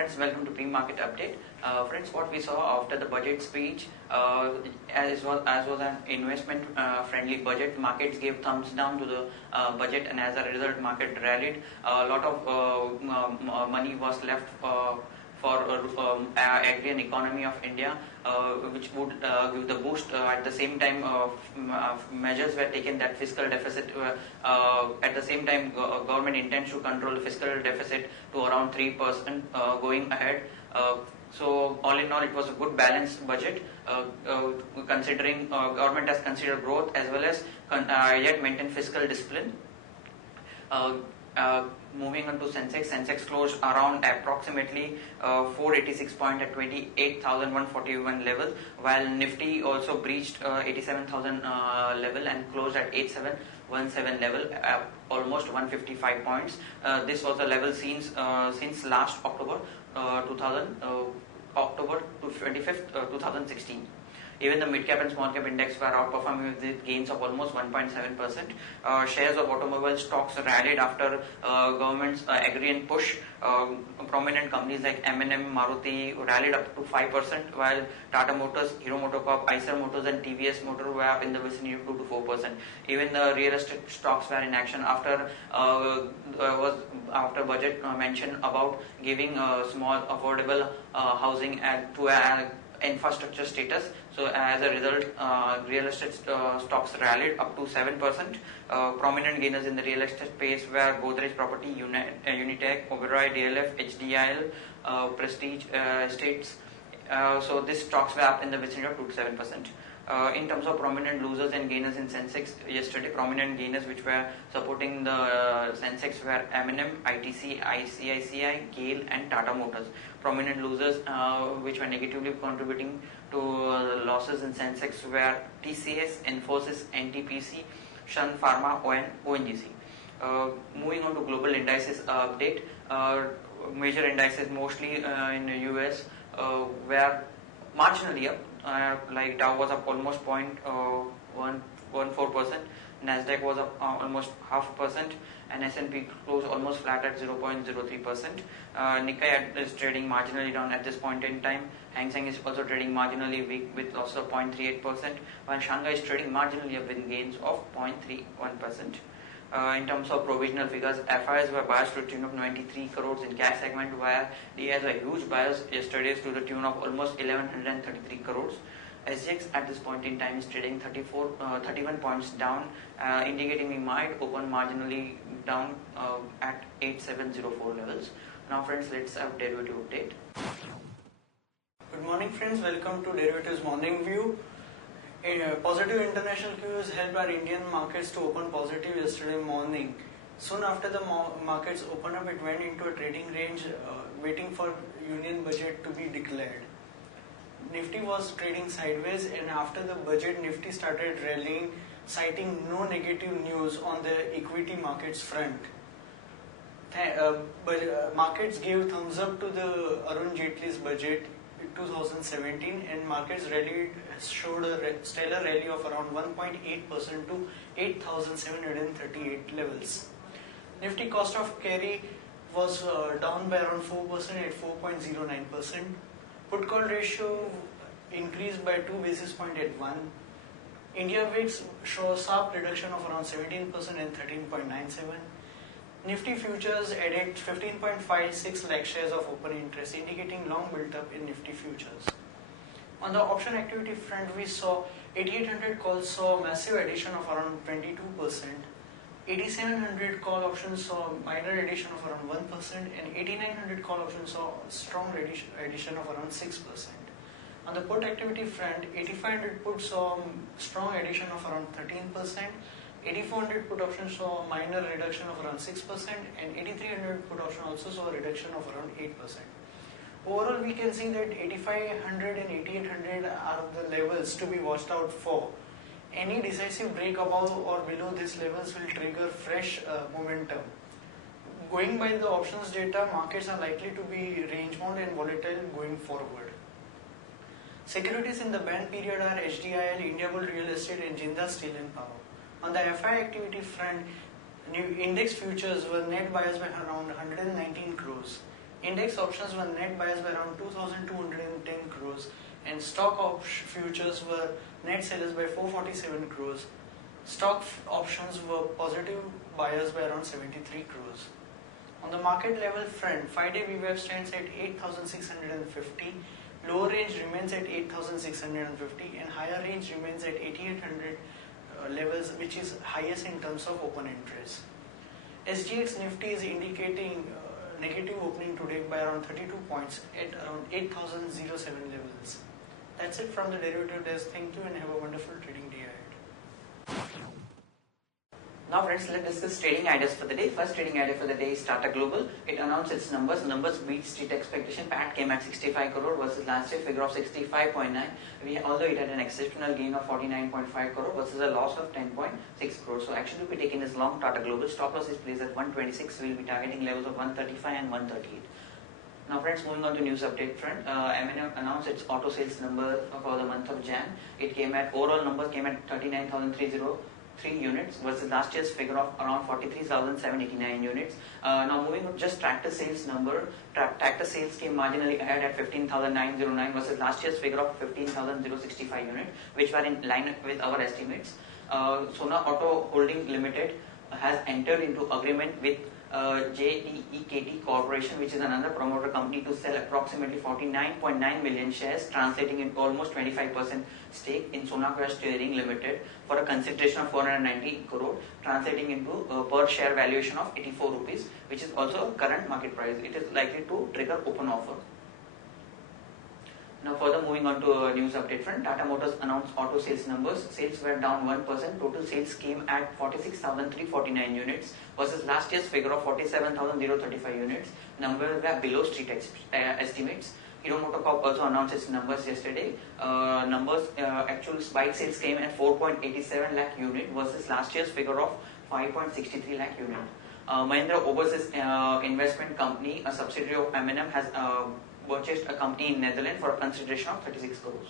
friends, welcome to pre-market update. Friends, what we saw after the budget speech, as was an investment friendly budget, markets gave thumbs down to the budget, and as a result market rallied. A lot of money was left for agri and economy of India, which would give the boost. At the same time, measures were taken that fiscal deficit. At the same time, government intends to control the fiscal deficit to around 3% going ahead. So all in all, it was a good balanced budget, considering government has considered growth as well as yet maintain fiscal discipline. Moving on to Sensex closed around approximately 486 point at 28,141 level, while Nifty also breached 87,000 level and closed at 8717 level, almost 155 points. This was a level seen since last October 25th, 2016. Even the mid-cap and small-cap index were outperforming with gains of almost 1.7%. Shares of automobile stocks rallied after government's agri push. Prominent companies like M&M, Maruti rallied up to 5%, while Tata Motors, Hero MotoCorp, Eicher Motors and TVS Motor were up in the vicinity of 2 to 4%. Even the real estate stocks were in action after budget mention about giving small affordable housing to infrastructure status. So as a result, real estate stocks rallied up to 7%. Prominent gainers in the real estate space were Godrej Property, Unitech, Oberoi, DLF, HDIL, Prestige Estates. So these stocks were up in the vicinity of 2 to 7%. In terms of prominent losers and gainers in Sensex yesterday, prominent gainers which were supporting the Sensex were M&M, ITC, ICICI, GAIL and Tata Motors. Prominent losers which were negatively contributing to losses in Sensex were TCS, Infosys, NTPC, Sun Pharma, ONGC. Moving on to global indices update, major indices mostly in the US were marginally up. Like Dow was up almost 0.14%, Nasdaq was up almost 0.5%, and S&P closed almost flat at 0.03%. Nikkei is trading marginally down at this point in time. Hang Seng is also trading marginally weak with loss of 0.38%, while Shanghai is trading marginally up with gains of 0.31%. In terms of provisional figures, FIs were biased to the tune of 93 crores in cash segment, where DIs were huge bias yesterday to the tune of almost 1133 crores. SGX at this point in time is trading 31 points down, indicating we might open marginally down at 8704 levels. Now friends, let's have derivative update. Good morning friends, welcome to Derivatives Morning View. Positive international cues helped our Indian markets to open positive yesterday morning. Soon after the markets opened up, it went into a trading range waiting for Union budget to be declared. Nifty was trading sideways, and after the budget Nifty started rallying, citing no negative news on the equity markets front. Markets gave thumbs up to the Arun Jaitley's budget 2017, and markets showed a stellar rally of around 1.8% to 8,738 levels. Nifty cost of carry was down by around 4% at 4.09%. Put call ratio increased by 2 basis points at 1. India VIX show a sharp reduction of around 17% and 13.97. Nifty futures added 15.56 lakh shares of open interest, indicating long built up in Nifty futures. On the option activity front, we saw 8800 calls saw massive addition of around 22%, 8700 call options saw minor addition of around 1%, and 8900 call options saw strong addition of around 6%. On the put activity front, 8500 put saw strong addition of around 13%, 8400 put option saw a minor reduction of around 6%, and 8300 put option also saw a reduction of around 8%. Overall, we can see that 8500 and 8800 are the levels to be watched out for. Any decisive break above or below these levels will trigger fresh momentum. Going by the options data, markets are likely to be range bound and volatile going forward. Securities in the band period are HDIL, Indiabull Real Estate and Jindal Steel and Power. On the FI activity front, new index futures were net biased by around 119 crores. Index options were net buyers by around 2,210 crores and stock futures were net sellers by 447 crores. Stock options were positive buyers by around 73 crores. On the market level front, 5-day VWAP stands at 8,650, lower range remains at 8,650 and higher range remains at 8,800 levels, which is highest in terms of open interest. SGX Nifty is indicating negative opening today by around 32 points at around 8,007 levels. That's it from the derivative desk. Thank you and have a wonderful trading day ahead. Now friends, let's discuss trading ideas for the day. First trading idea for the day is Tata Global. It announced its numbers. Numbers beat street expectation. PAT came at 65 crore versus last year figure of 65.9. Although it had an exceptional gain of 49.5 crore versus a loss of 10.6 crore. So action to be taken is long Tata Global. Stop loss is placed at 126. We will be targeting levels of 135 and 138. Now friends, moving on to news update front, M&M announced its auto sales number for the month of Jan. It came at, overall numbers came at 39,303 units versus last year's figure of around 43,789 units. Now moving on just tractor sales number, tractor sales came marginally ahead at 15,909 versus last year's figure of 15,065 units, which were in line with our estimates. Sona Auto Holdings Limited has entered into agreement with JDEKT Corporation, which is another promoter company, to sell approximately 49.9 million shares, translating into almost 25% stake in Sonakara Steering Limited for a consideration of 490 crore, translating into a per share valuation of 84 rupees, which is also current market price. It is likely to trigger open offer. Now further moving on to a news update front, Tata Motors announced auto sales numbers. Sales were down 1%. Total sales came at 46,349 units versus last year's figure of 47,035 units. Numbers were below street estimates. Hero MotoCorp also announced its numbers yesterday. Actual bike sales came at 4.87 lakh unit versus last year's figure of 5.63 lakh unit. Mahindra Overseas Investment Company, a subsidiary of M&M, has purchased a company in Netherlands for a consideration of 36 crores.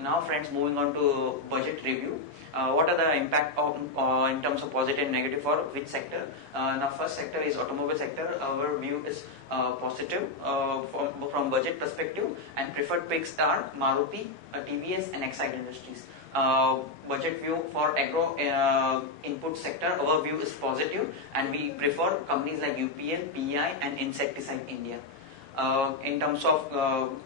Now friends, moving on to budget review. What are the impact of, in terms of positive and negative for which sector? Now first sector is automobile sector. Our view is positive from budget perspective, and preferred picks are Maruti, TVS and Exide Industries. Budget view for agro input sector, our view is positive and we prefer companies like UPL, PI and Insecticide India. In terms of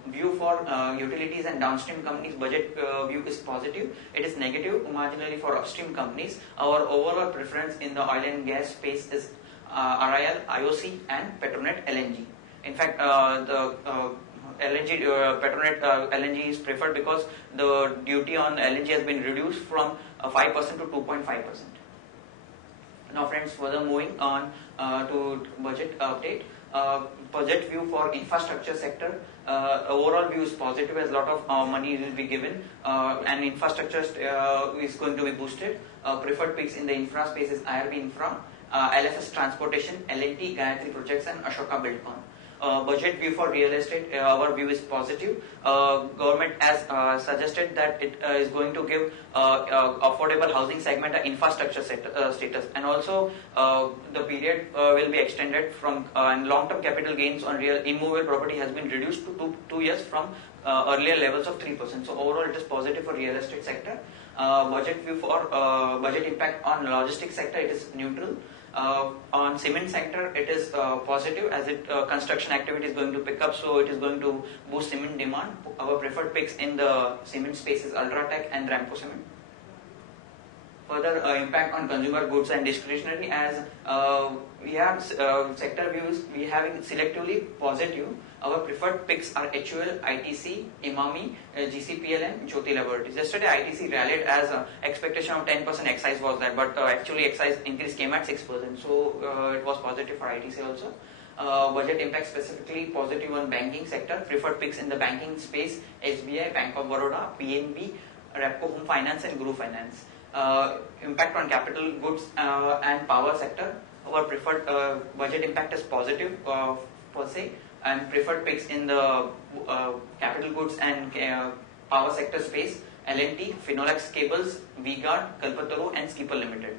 view for utilities and downstream companies, budget view is positive. It is negative marginally for upstream companies. Our overall preference in the oil and gas space is RIL, IOC and Petronet LNG. In fact, the LNG, Petronet LNG is preferred because the duty on LNG has been reduced from 5% to 2.5%. Now friends, further moving on to budget update. Budget view for infrastructure sector, overall view is positive as a lot of money will be given and infrastructure is going to be boosted. Preferred picks in the infra space is IRB Infra, LFS Transportation, L&T, Gayatri Projects and Ashoka Buildcon. Budget view for real estate, our view is positive. Government has suggested that it is going to give affordable housing segment an infrastructure status, and also the period will be extended from and long-term capital gains on real immovable property has been reduced to 2 years from earlier levels of 3%. So overall it is positive for real estate sector. Budget view for budget impact on logistics sector, it is neutral. On cement sector, it is positive as it construction activity is going to pick up, so it is going to boost cement demand. Our preferred picks in the cement space is Ultratech and Ramco Cement. Further impact on consumer goods and discretionary, as we have sector views, we having selectively positive. Our preferred picks are HUL, ITC, Imami, GCPL and Jyoti Laboratories. Yesterday ITC rallied as expectation of 10% excise was there, but actually excise increase came at 6%. So it was positive for ITC also. Budget impact specifically positive on banking sector. Preferred picks in the banking space, SBI, Bank of Baroda, PNB, Repco Home Finance and Guru Finance. Impact on capital goods and power sector. Our preferred budget impact is positive per se, and preferred picks in the capital goods and power sector space, L&T, Finolex Cables, V-Guard, Kalpataru and Skipper Limited.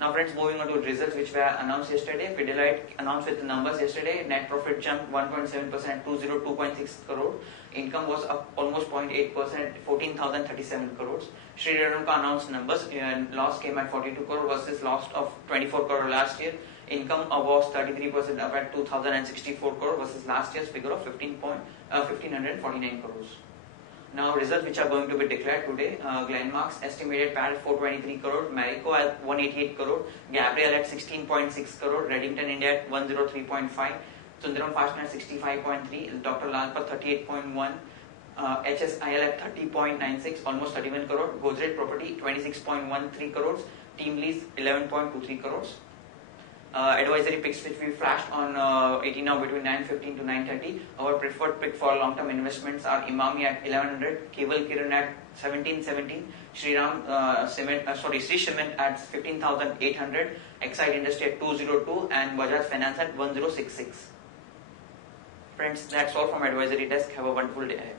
Now friends, moving on to results which were announced yesterday. Pidilite announced with the numbers yesterday. Net profit jumped 1.7% at 202.6 crore. Income was up almost 0.8%, 14,037 crores. Sri Lanka announced numbers. Loss came at 42 crore versus loss of 24 crore last year. Income was 33% up at 2,064 crore versus last year's figure of 1,549 crores. Now results which are going to be declared today. Glenmark's estimated PAT at 423 crore, Marico at 188 crore, Gabriel at 16.6 crore, Reddington India at 103.5, Sundaram Fashion at 65.3, Dr. Lalpat 38.1, HSIL at 30.96, almost 31 crore, Godrej Property 26.13 crores, Team Lease 11.23 crores. Advisory picks which we flashed on 18 now between 9:15 to 9:30. Our preferred pick for long-term investments are Imami at 1100, Cable Kiran at 1717, Shriram Sri Cement at 15,800, Exide Industry at 202, and Bajaj Finance at 1066. Friends, that's all from advisory desk. Have a wonderful day ahead.